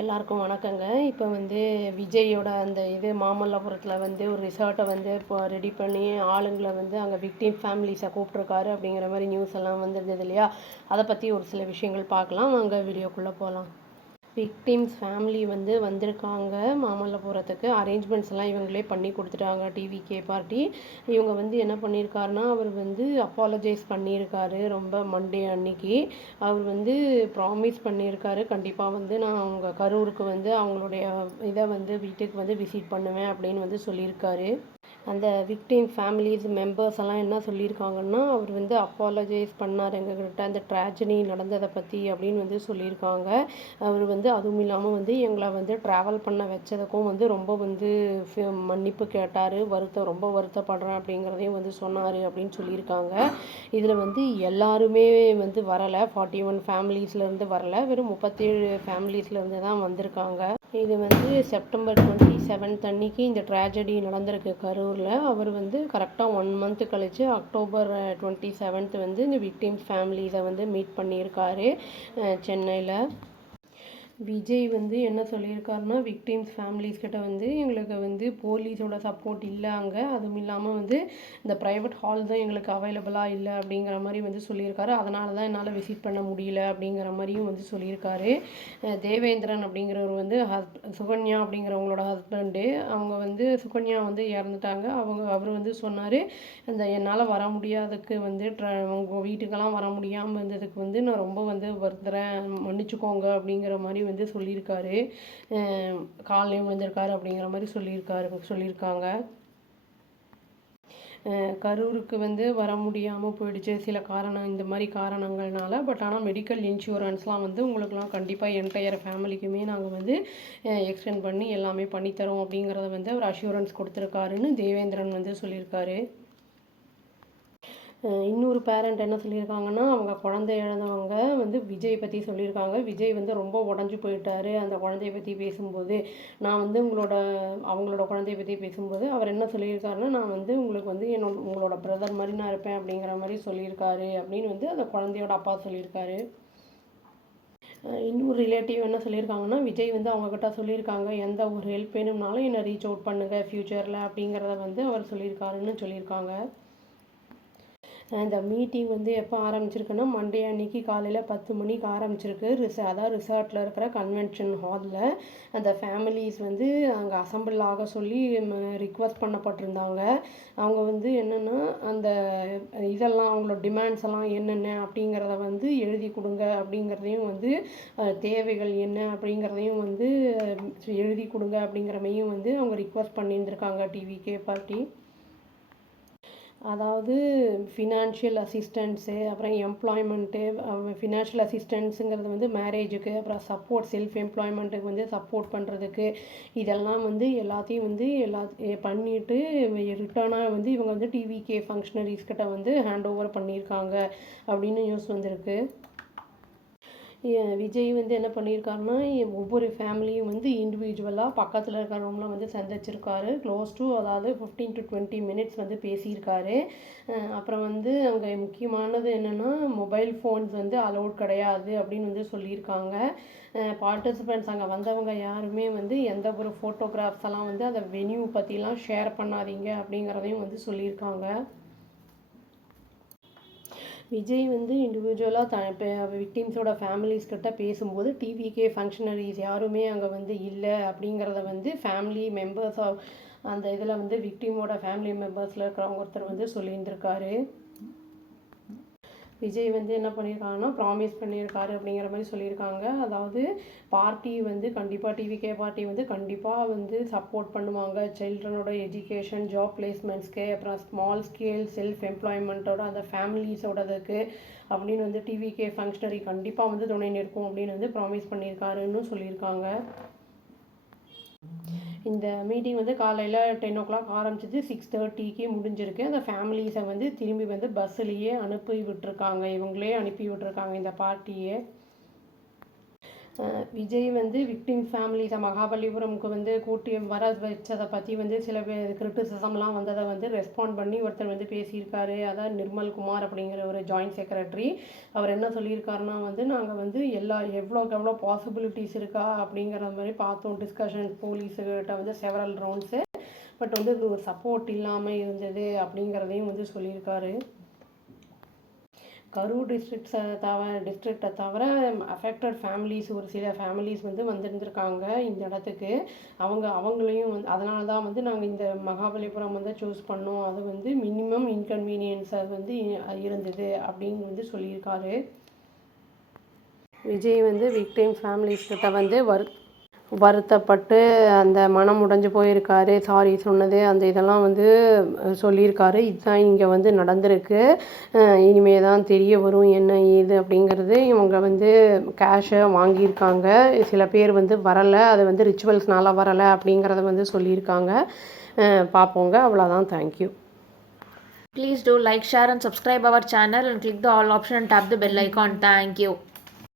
எல்லாருக்கும் வணக்கங்க. இப்போ வந்து விஜயோட அந்த மாமல்லபுரத்தில் வந்து ஒரு ரிசார்ட்டை வந்து இப்போ ரெடி பண்ணி ஆளுங்களை வந்து அங்கே விக்டிம் ஃபேமிலிஸை கூப்பிட்ருக்காரு அப்படிங்கிற மாதிரி நியூஸ் எல்லாம் வந்துருந்தது இல்லையா? அதை பற்றி ஒரு சில விஷயங்கள் பார்க்கலாம். வாங்க வீடியோக்குள்ளே போகலாம். விக்டிம்ஸ் ஃபேமிலி வந்து வந்திருக்காங்க மாமல்லபுரத்துக்கு. அரேஞ்ச்மெண்ட்ஸ் எல்லாம் இவங்களே பண்ணி கொடுத்துட்டாங்க. டிவிகே பார்ட்டி இவங்க வந்து என்ன பண்ணியிருக்காருன்னா, அவர் வந்து அப்பாலஜைஸ் பண்ணியிருக்காரு. ரொம்ப மண்டே அன்னைக்கு அவர் வந்து ப்ராமிஸ் பண்ணியிருக்காரு, கண்டிப்பாக வந்து நான் அவங்க கரூருக்கு வந்து அவங்களுடைய இதை வந்து வீட்டுக்கு வந்து விசிட் பண்ணுவேன் அப்படின்னு வந்து சொல்லியிருக்காரு. அந்த விக்டிம் ஃபேமிலிஸ் மெம்பர்ஸ் எல்லாம் என்ன சொல்லியிருக்காங்கன்னா, அவர் வந்து அப்பாலஜைஸ் பண்ணார் எங்ககிட்ட அந்த ட்ராஜடி நடந்ததை பற்றி அப்படின்னு வந்து சொல்லியிருக்காங்க. அவர் வந்து அதுவும் இல்லாமல் வந்து எங்களை வந்து ட்ராவல் பண்ண வச்சதுக்கும் வந்து ரொம்ப வந்து மன்னிப்பு கேட்டார். ரொம்ப வருத்தப்படுறேன் அப்படிங்கிறதையும் வந்து சொன்னார் அப்படின்னு சொல்லியிருக்காங்க. இதில் வந்து எல்லாருமே வந்து வரலை, 41 ஃபேமிலிஸ்லேருந்து வரலை, வெறும் 37 ஃபேமிலிஸ்லேருந்து தான் வந்திருக்காங்க. இது வந்து செப்டம்பர் 27 அன்னைக்கு இந்த ட்ராஜடி நடந்திருக்கு கரூரில். அவர் வந்து கரெக்டாக 1 மந்த் கழித்து அக்டோபர் 27 வந்து இந்த விக்டிம்ஸ் ஃபேமிலிஸை வந்து மீட் பண்ணியிருக்காரு சென்னையில். விஜய் வந்து என்ன சொல்லியிருக்காருன்னா, விக்டிம்ஸ் ஃபேமிலிஸ் கிட்ட வந்து எங்களுக்கு வந்து போலீஸோட சப்போர்ட் இல்லை அங்கே, அதுவும் இல்லாமல் வந்து இந்த ப்ரைவேட் ஹால் தான் எங்களுக்கு அவைலபிளாக இல்லை அப்படிங்கிற மாதிரி வந்து சொல்லியிருக்காரு. அதனால தான் என்னால் விசிட் பண்ண முடியல அப்படிங்கிற மாதிரியும் வந்து சொல்லியிருக்காரு. தேவேந்திரன் அப்படிங்கிறவர் வந்து சுகன்யா அப்படிங்கிறவங்களோட ஹஸ்பண்டு. அவங்க வந்து சுகன்யா வந்து இறந்துட்டாங்க. அவர் வந்து சொன்னார், இந்த என்னால் வர முடியாததுக்கு வந்து உங்கள் வீட்டுக்கெல்லாம் வர முடியாமல் இருந்ததுக்கு வந்து நான் ரொம்ப வந்து வருந்துறேன், மன்னிச்சுக்கோங்க அப்படிங்கிற மாதிரி வந்து சொல்லியிருக்காரு. காலையும் விழுந்திருக்காரு அப்படிங்கிற மாதிரி சொல்லியிருக்காங்க. கரூருக்கு வந்து வர முடியாமல் போயிடுச்சு சில காரணம், இந்த மாதிரி காரணங்கள்னால. பட் ஆனால் மெடிக்கல் இன்சூரன்ஸ்லாம் வந்து உங்களுக்குலாம் கண்டிப்பாக என்டையர் ஃபேமிலிக்குமே நாங்கள் வந்து எக்ஸ்டெண்ட் பண்ணி எல்லாமே பண்ணித்தரோம் அப்படிங்கிறத வந்து அவர் அஷூரன்ஸ் கொடுத்துருக்காருன்னு தேவேந்திரன் வந்து சொல்லியிருக்காரு. இன்னொரு பேரண்ட் என்ன சொல்லியிருக்காங்கன்னா, அவங்க குழந்தை இழந்தவங்க வந்து விஜய் பற்றி சொல்லியிருக்காங்க. விஜய் வந்து ரொம்ப உடஞ்சி போயிட்டார் அந்த குழந்தைய பற்றி பேசும்போது. நான் வந்து அவங்களோட குழந்தைய பற்றி பேசும்போது அவர் என்ன சொல்லியிருக்காருன்னா, நான் வந்து உங்களுக்கு வந்து உங்களோட பிரதர் மாதிரி நான் இருப்பேன் அப்படிங்கிற மாதிரி சொல்லியிருக்காரு அப்படின்னு வந்து அந்த குழந்தையோட அப்பா சொல்லியிருக்காரு. இன்னொரு ரிலேட்டிவ் என்ன சொல்லியிருக்காங்கன்னா, விஜய் வந்து அவங்கக்கிட்ட சொல்லியிருக்காங்க, எந்த ஒரு ஹெல்ப் வேணும்னாலும் என்னை ரீச் அவுட் பண்ணுங்கள் ஃப்யூச்சரில் அப்படிங்கிறத வந்து அவர் சொல்லியிருக்காருன்னு சொல்லியிருக்காங்க. இந்த மீட்டிங் வந்து எப்போ ஆரம்பிச்சிருக்குன்னா, மண்டே அன்னைக்கு காலையில் 10 மணிக்கு ஆரம்பிச்சிருக்கு. அதாவது ரிசார்ட்டில் இருக்கிற கன்வென்ஷன் ஹாலில் அந்த ஃபேமிலிஸ் வந்து அங்கே அசம்பிள் ஆக சொல்லி ரிக்வஸ்ட் பண்ணப்பட்டிருந்தாங்க. அவங்க வந்து என்னென்னா, அந்த இதெல்லாம் அவங்களோட டிமாண்ட்ஸ் எல்லாம் என்னென்ன அப்படிங்கிறத வந்து எழுதி கொடுங்க அப்படிங்கிறதையும் வந்து தேவைகள் என்ன அப்படிங்கிறதையும் வந்து எழுதி கொடுங்க அப்படிங்கிறமையும் வந்து அவங்க ரிக்வஸ்ட் பண்ணியிருந்திருக்காங்க டிவிகே பார்ட்டி. அதாவது ஃபினான்ஷியல் அசிஸ்டன்ஸு, அப்புறம் எம்ப்ளாய்மெண்ட்டு, ஃபினான்ஷியல் அசிஸ்டன்ஸுங்கிறது வந்து மேரேஜுக்கு, அப்புறம் சப்போர்ட் செல்ஃப் எம்ப்ளாய்மெண்ட்டுக்கு வந்து சப்போர்ட் பண்ணுறதுக்கு, இதெல்லாம் வந்து எல்லாத்தையும் வந்து பண்ணிவிட்டு ரிட்டர்னாக வந்து இவங்க வந்து டிவிகே ஃபங்க்ஷனரிஸ் கிட்ட வந்து ஹேண்ட் ஓவர் பண்ணியிருக்காங்க அப்படின்னு நியூஸ் வந்திருக்கு. விஜய் வந்து என்ன பண்ணியிருக்காருன்னா, ஒவ்வொரு ஃபேமிலியும் வந்து இண்டிவிஜுவலாக பக்கத்தில் இருக்கிறவங்களாம் வந்து சந்திச்சிருக்காரு. க்ளோஸ் டு அதாவது 15 to 20 மினிட்ஸ் வந்து பேசியிருக்காரு. அப்புறம் வந்து அங்கே முக்கியமானது என்னென்னா, மொபைல் ஃபோன்ஸ் வந்து அலோட் கிடையாது அப்படின்னு வந்து சொல்லியிருக்காங்க. பார்ட்டிசிபெண்ட்ஸ் அங்கே வந்தவங்க யாருமே வந்து எந்த ஒரு ஃபோட்டோகிராஃப்ஸ் எல்லாம் வந்து அந்த வென்யூ பற்றிலாம் ஷேர் பண்ணாதீங்க அப்படிங்கிறதையும் வந்து சொல்லியிருக்காங்க. விஜய் வந்து இண்டிவிஜுவலாக விக்டிம்ஸோட ஃபேமிலிஸ் கிட்ட பேசும்போது டிவிகே ஃபங்க்ஷனரிஸ் யாருமே அங்கே வந்து இல்லை அப்படிங்கிறத வந்து ஃபேமிலி மெம்பர்ஸ் அந்த இதில் வந்து விக்டிமோட ஃபேமிலி மெம்பர்ஸில் இருக்கிறவங்க ஒருத்தர் வந்து சொல்லியிருந்திருக்காரு. விஜய் வந்து என்ன பண்ணியிருக்காங்கன்னா, ப்ராமிஸ் பண்ணியிருக்காரு அப்படிங்கிற மாதிரி சொல்லியிருக்காங்க. அதாவது பார்ட்டி வந்து கண்டிப்பாக டிவிகே பார்ட்டி வந்து கண்டிப்பாக வந்து சப்போர்ட் பண்ணுவாங்க சில்ட்ரனோட எஜுகேஷன், ஜாப் பிளேஸ்மெண்ட்ஸ்க்கு, அப்புறம் ஸ்மால் ஸ்கேல் செல்ஃப் எம்ப்ளாய்மெண்ட்டோட அந்த ஃபேமிலிஸோடதுக்கு அப்படின்னு வந்து டிவிகே ஃபங்க்ஷனரி கண்டிப்பாக வந்து துணை நிற்கும் அப்படின்னு வந்து ப்ராமிஸ் பண்ணியிருக்காருன்னு சொல்லியிருக்காங்க. இந்த மீட்டிங் வந்து காலையில் 10 o'clock ஆரம்பிச்சிச்சு, 6:30க்கு முடிஞ்சிருக்கு. அந்த ஃபேமிலிஸை வந்து திரும்பி வந்து பஸ்ஸுலேயே அனுப்பி விட்டுருக்காங்க, இவங்களே அனுப்பி விட்டுருக்காங்க இந்த பார்ட்டியை. விஜய் வந்து விக்டிம் ஃபேமிலிஸை மகாபலிபுரம்க்கு வந்து கூட்டி வர வச்சதை பற்றி வந்து சில பேர் கிரிட்டிசிசம்லாம் வந்ததை வந்து ரெஸ்பாண்ட் பண்ணி ஒருத்தர் வந்து பேசியிருக்காரு. அதான் நிர்மல் குமார் அப்படிங்கிற ஒரு ஜாயிண்ட் செக்ரட்டரி. அவர் என்ன சொல்லியிருக்காருன்னா வந்து நாங்கள் வந்து எவ்வளோக்கு எவ்வளோ பாசிபிலிட்டிஸ் இருக்கா அப்படிங்கிற மாதிரி பார்த்தோம். டிஸ்கஷன் போலீஸுக்கிட்ட வந்து செவரல் ரவுண்ட்ஸு. பட் வந்து இது ஒரு சப்போர்ட் இல்லாமல் இருந்தது அப்படிங்கிறதையும் வந்து சொல்லியிருக்காரு. கரூர் டிஸ்ட்ரிக்டை தவிர அஃபெக்டட் ஃபேமிலிஸ் ஒரு சில ஃபேமிலிஸ் வந்து வந்திருந்துருக்காங்க இந்த இடத்துக்கு. அவங்களையும் வந்து அதனால தான் வந்து நாங்கள் இந்த மகாபலிபுரம் வந்து சூஸ் பண்ணோம். அது வந்து மினிமம் இன்கன்வீனியன்ஸாக வந்து இருந்தது அப்படின்னு வந்து சொல்லியிருக்காரு. விஜய் வந்து விக்டிம் ஃபேமிலிஸ் கிட்ட வந்து வருத்தப்பட்டு அந்த மனம் உடைஞ்சு போயிருக்காரு. சாரி சொன்னது அந்த இதெல்லாம் வந்து சொல்லியிருக்காரு. இதுதான் இங்கே வந்து நடந்திருக்கு. இனிமே தான் தெரிய வரும் என்ன ஏது அப்படிங்கிறது. இவங்க வந்து கேஷை வாங்கியிருக்காங்க. சில பேர் வந்து வரலை, அது வந்து ரிச்சுவல்ஸ்னால வரலை அப்படிங்கிறத வந்து சொல்லியிருக்காங்க. பார்ப்போங்க. அவ்வளோதான். Thank you. Please do like, share and subscribe our channel and click the all option and tap the bell icon. Thank you.